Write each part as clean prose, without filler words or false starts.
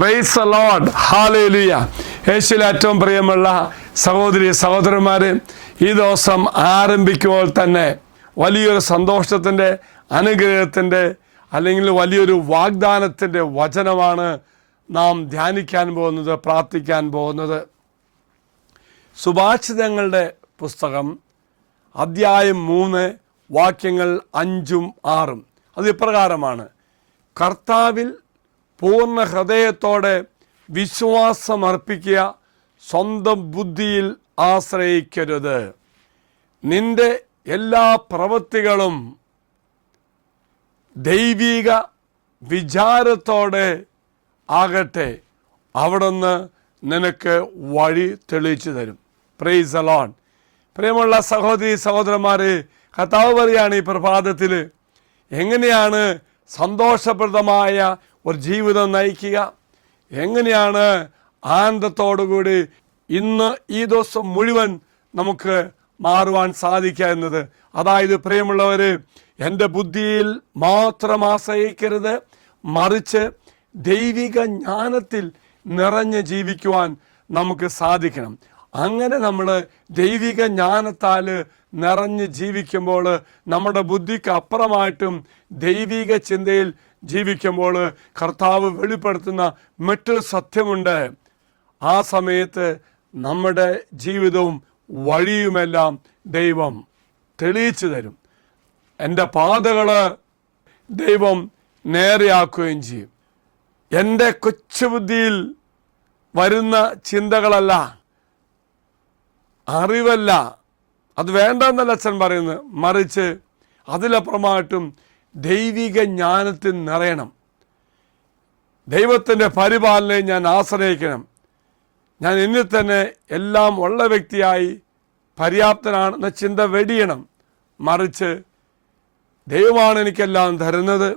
Praise the Lord, hallelujah. യേശുവിൽ ഏറ്റവും പ്രിയമുള്ള സഹോദരി സഹോദരന്മാരെ, ഈ ദിവസം ആരംഭിക്കുമ്പോൾ തന്നെ വലിയൊരു സന്തോഷത്തിൻ്റെ, അനുഗ്രഹത്തിൻ്റെ, അല്ലെങ്കിൽ വലിയൊരു വാഗ്ദാനത്തിൻ്റെ വചനമാണ് നാം ധ്യാനിക്കാൻ പോകുന്നത്, പ്രാർത്ഥിക്കാൻ പോകുന്നത്. സുഭാഷിതങ്ങളുടെ പുസ്തകം അധ്യായം 3 വാക്യങ്ങൾ 5ഉം 6ഉം. അത് ഇപ്രകാരമാണ്: കർത്താവിൽ പൂർണ്ണ ഹൃദയത്തോടെ വിശ്വാസമർപ്പിക്കുക, സ്വന്തം ബുദ്ധിയിൽ ആശ്രയിക്കരുത്. നിന്റെ എല്ലാ പ്രവൃത്തികളും ദൈവിക വിചാരത്തോടെ ആകട്ടെ, അവിടുന്ന് നിനക്ക് വഴി തെളിയിച്ചു തരും. Praise the Lord. പ്രിയമുള്ള സഹോദരി സഹോദരന്മാരെ, കർത്താവ് പറയാണ് ഈ പ്രഭാതത്തിൽ എങ്ങനെയാണ് സന്തോഷപ്രദമായ ഒരു ജീവിതം നയിക്കുക, എങ്ങനെയാണ് ആനന്ദത്തോടുകൂടി ഇന്ന് ഈ ദിവസം മുഴുവൻ നമുക്ക് മാറുവാൻ സാധിക്കുക എന്നത്. അതായത് പ്രിയമുള്ളവർ, എൻ്റെ ബുദ്ധിയിൽ മാത്രം ആശ്രയിക്കരുത്, മറിച്ച് ദൈവിക ജ്ഞാനത്തിൽ നിറഞ്ഞ് ജീവിക്കുവാൻ നമുക്ക് സാധിക്കണം. അങ്ങനെ നമ്മൾ ദൈവിക ജ്ഞാനത്താൽ നിറഞ്ഞ് ജീവിക്കുമ്പോൾ, നമ്മുടെ ബുദ്ധിക്ക് അപ്പുറമായിട്ടും ദൈവിക ചിന്തയിൽ ജീവിക്കുമ്പോൾ കർത്താവ് വെളിപ്പെടുത്തുന്ന മറ്റൊരു സത്യമുണ്ട്. ആ സമയത്ത് നമ്മുടെ ജീവിതവും വഴിയുമെല്ലാം ദൈവം തെളിയിച്ചു തരും. എൻ്റെ പാതകൾ ദൈവം നേരെയാക്കുകയും ചെയ്യും. എൻ്റെ കൊച്ചുബുദ്ധിയിൽ വരുന്ന ചിന്തകളല്ല, അറിവല്ല, അത് വേണ്ടെന്നല്ല അച്ഛൻ പറയുന്നത്, മറിച്ച് അതിലപ്പുറമായിട്ടും ദൈവിക ജ്ഞാനത്തിൽ നിറയണം. ദൈവത്തിൻ്റെ പരിപാലനയെ ഞാൻ ആശ്രയിക്കണം. ഞാൻ എന്നിൽ തന്നെ എല്ലാം ഉള്ള വ്യക്തിയായി പര്യാപ്തനാണെന്ന ചിന്ത വെടിയണം. മറിച്ച് ദൈവമാണ് എനിക്കെല്ലാം തരുന്നത്,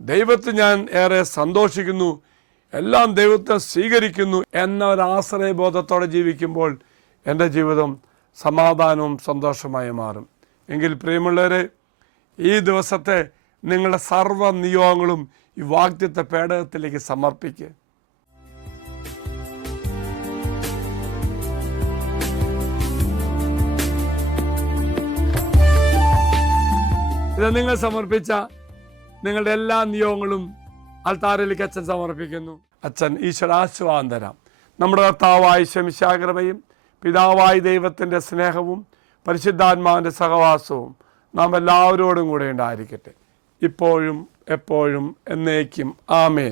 ദൈവത്തിൽ ഞാൻ ഏറെ സന്തോഷിക്കുന്നു, എല്ലാം ദൈവത്തെ സ്വീകരിക്കുന്നു എന്ന ഒരു ആശ്രയബോധത്തോടെ ജീവിക്കുമ്പോൾ എൻ്റെ ജീവിതം സമാധാനവും സന്തോഷമായി മാറും. എങ്കിൽ പ്രിയമുള്ളവരെ, ഈ ദിവസത്തെ നിങ്ങളുടെ സർവ്വ നിയോഗങ്ങളും ഈ വാഗ്ദത്ത പേടകത്തിലേക്ക് സമർപ്പിക്കുക. ഇത് നിങ്ങൾ സമർപ്പിച്ച നിങ്ങളുടെ എല്ലാ നിയോഗങ്ങളും അൾത്താരയിലേക്ക് അച്ഛൻ സമർപ്പിക്കുന്നു. അച്ഛൻ ഈശ്വരാശീർവാദം തരാം. നമ്മുടെ കർത്താവായ ശമിശിഹായുടെ കൃപയും പിതാവായ ദൈവത്തിൻ്റെ സ്നേഹവും പരിശുദ്ധാത്മാവിൻ്റെ സഹവാസവും നാം എല്ലാവരോടും കൂടെ ഉണ്ടായിരിക്കട്ടെ, ഇപ്പോഴും എപ്പോഴും എന്നേക്കും. ആമേൻ.